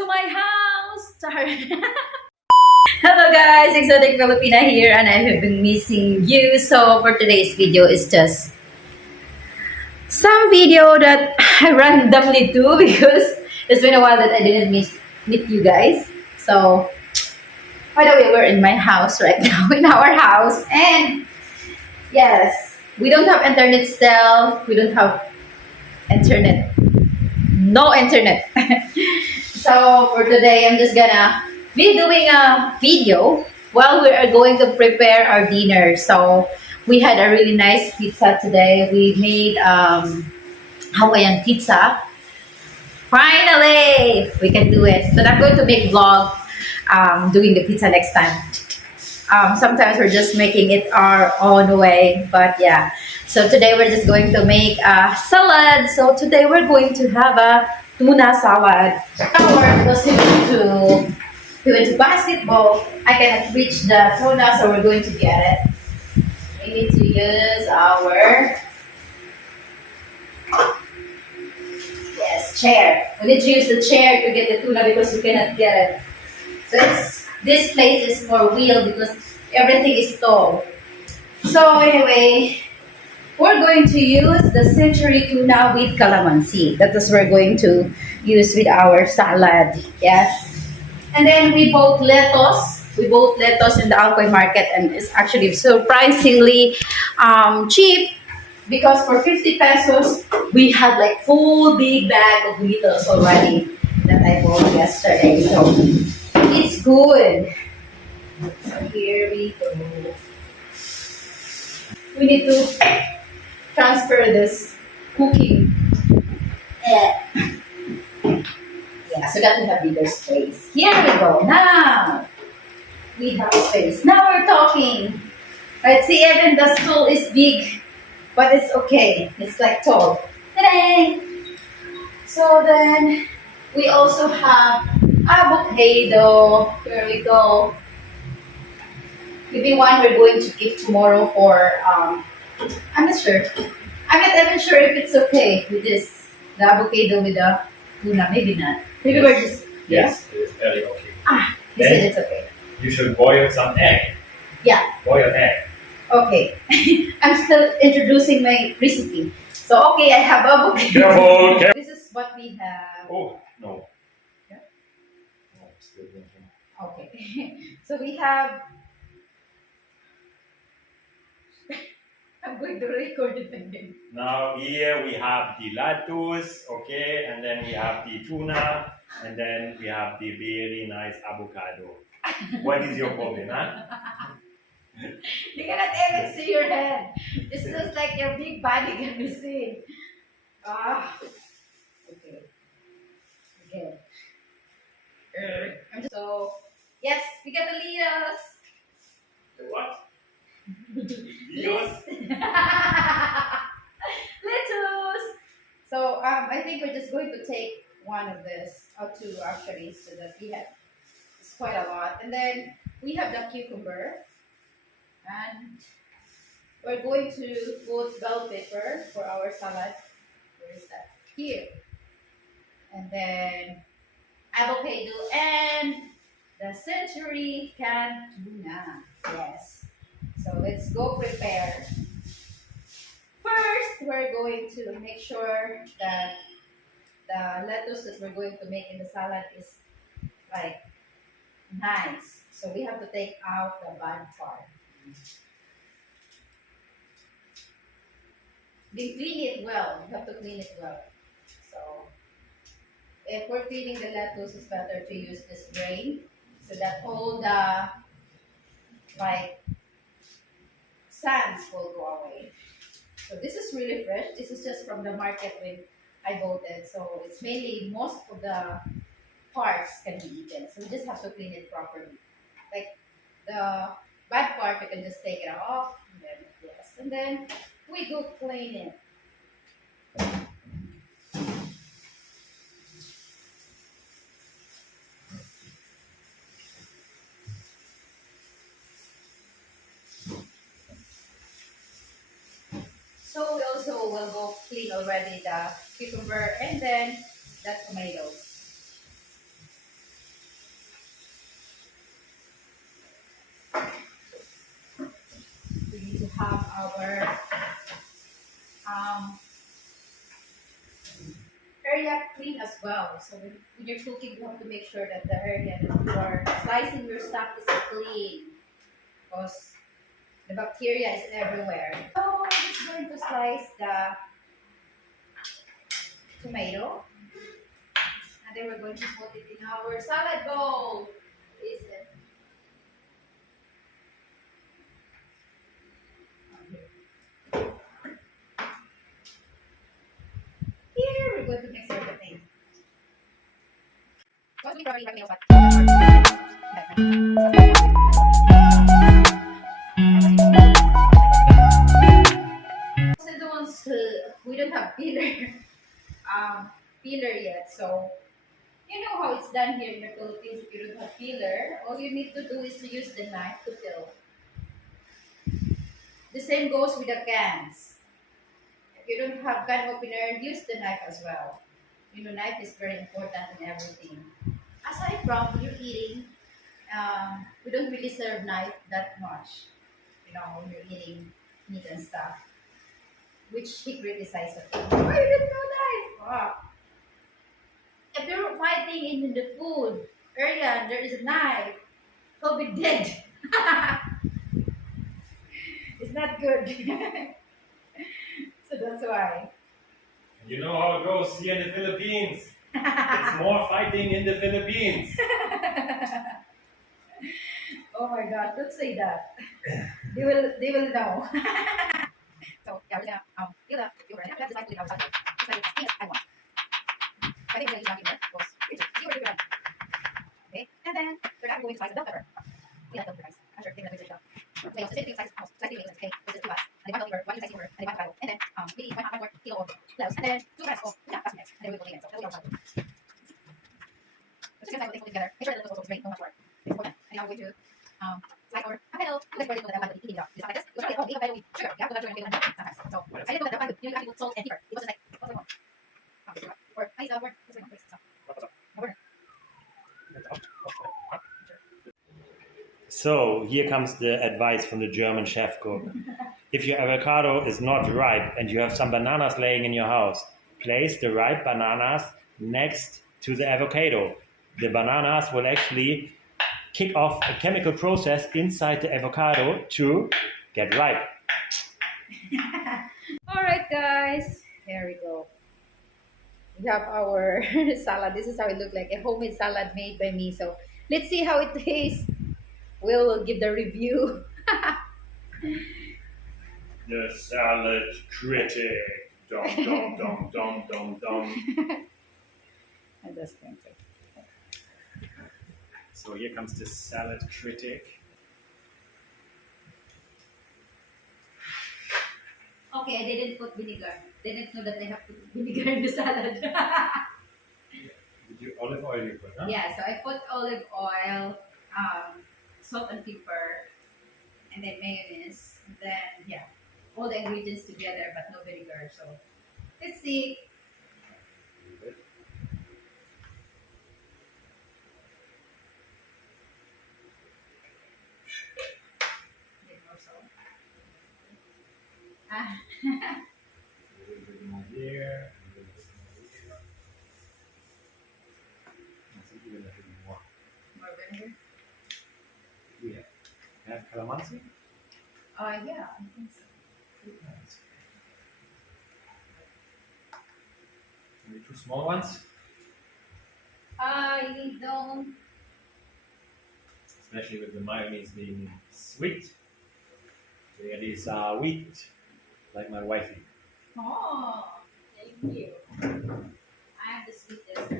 to my house! Sorry. Hello guys, Exotic Filipina here and I have been missing you. So for today's video is just some video that I randomly do because it's been a while that I didn't meet you guys. So by the way, we're in my house right now, in our house. And yes, we don't have internet still. We don't have internet. No internet. So for today, I'm just gonna be doing a video while we are going to prepare our dinner. So we had a really nice pizza today. We made Hawaiian pizza. Finally, we can do it. But I'm going to make vlog doing the pizza next time. Sometimes we're just making it our own way, but yeah. So today we're just going to make a salad. So today we're going to have a tuna salad. Our because he went to basketball. I cannot reach the tuna, so we're going to get it. We need to use our chair. We need to use the chair to get the tuna because we cannot get it. So this place is for wheel because everything is tall. So anyway, we're going to use the century tuna with calamansi. That is we're going to use with our salad. Yes. And then we bought lettuce. We bought lettuce in the Alcoy market and it's actually surprisingly cheap because for 50 pesos, we had like full big bag of lettuce already that I bought yesterday. So it's good. So here we go. We need to transfer this cooking. Yeah, so that we have bigger space. Here we go. Now we have space. Now we're talking. Right, see, even the stool is big, but it's okay. It's like tall. Ta-da! So then we also have avocado. Here we go. Maybe one we're going to keep tomorrow for, I'm not sure. I'm not even sure if it's okay with this, the avocado with the tuna. Maybe not. Maybe we're just, Yes, it is very okay. He said it's okay. You should boil some egg. Yeah. Boil egg. Okay. I'm still introducing my recipe. So, okay, I have avocado. Careful, careful. This is what we have. Oh, no. Yeah? No, still drinking. Okay. So we have. I'm going to record it again. Now here we have the lettuce, okay, and then we have the tuna, and then we have the very nice avocado. What is your problem, huh? You cannot even see your head. This looks like your big body can be seen. Okay. Okay. So, yes, we got the lettuce. The what? Lettuce. So, I think we're just going to take one of this, or two actually, so that we have, it's quite a lot. And then we have the cucumber. And we're going to put bell pepper for our salad. Where is that? Here. And then avocado and the century canned tuna. Yes. So let's go prepare. First, we're going to make sure that the lettuce that we're going to make in the salad is like nice. So we have to take out the bad part. They clean it well. You have to clean it well. So if we're cleaning the lettuce, it's better to use this grain so that all the like sands will go away. So this is really fresh. This is just from the market when I bought it. So it's mainly most of the parts can be eaten. So we just have to clean it properly. Like the bad part, we can just take it off. And then, yes. And then we go clean it. So we also will go clean already the cucumber and then the tomatoes. our um, area clean as well. So when you're cooking, you have to make sure that the area that you are slicing your stuff is clean because the bacteria is everywhere. So I'm just going to slice the tomato, and then we're going to put it in our salad bowl. Is it? Here we're going to mix everything. What's the probably tomato the ones we don't have peeler, peeler yet. So you know how it's done here in the Philippines. If you don't have peeler, all you need to do is to use the knife to peel. The same goes with the cans. If you don't have can opener, use the knife as well. You know, knife is very important in everything. Aside from when you're eating, we don't really serve knife that much. You know, when you're eating meat and stuff, which he criticized of. Why you don't know knife? If you're fighting in the food area and there is a knife, he'll be dead. It's not good. So that's why. You know how it goes here in the Philippines. It's more fighting in the Philippines. Oh my God! Don't say that. They will know. So yeah, we're gonna peel the yogurt. And after that, decide to leave our salad. Just like as clean as I want. I think we're gonna leave that in there because it's zero to one. Okay, and then we're not going to slice the bell pepper. We like bell pepper, guys. I'm sure they're gonna do okay, so same thing, slices, slice the tomatoes, okay, this is 2 cups, and then 1 liver, 1 slice liver, and then 1 avocado, and then we need 1 more kilo of cloves, and then 2 grams of yeah, that's next, and then we will leave it. So that's our salad. So chicken side will put it together. Make sure that the noodles also is ready, no much water. It's important. And now we're going to slice our avocado. Let's pour it into the avocado eating it up. Just like this. Usually, eat avocado with sugar. You have to add sugar and sometimes. So I didn't know that avocado, you have to put salt and pepper. It was just like, what's the one? Or I use the word. What's the one? The word. So here comes the advice from the German chef cook. If your avocado is not ripe and you have some bananas laying in your house, place the ripe bananas next to the avocado. The bananas will actually kick off a chemical process inside the avocado to get ripe. All right, guys. Here we go. We have our salad. This is how it looks like, a homemade salad made by me. So let's see how it tastes. We'll give the review. The salad critic. Dum dum dum dum dum dum. I'm just going to. So here comes the salad critic. Okay, I didn't put vinegar. They didn't know that I have to put vinegar in the salad. Did you olive oil you put, huh? Yeah, so I put olive oil, salt and pepper, and then mayonnaise. And then, yeah, all the ingredients together, but no vinegar. So let's see. Get more salt. Ah. A little bit more here. A little bit more here. I think even a little more. More vinegar? Yeah. Have calamansi? Yeah, I think so. Nice. Maybe 2 small ones. I don't. Especially with the mayonnaise being sweet. There is wheat, like my wifey. Oh, thank you. I am the sweetest.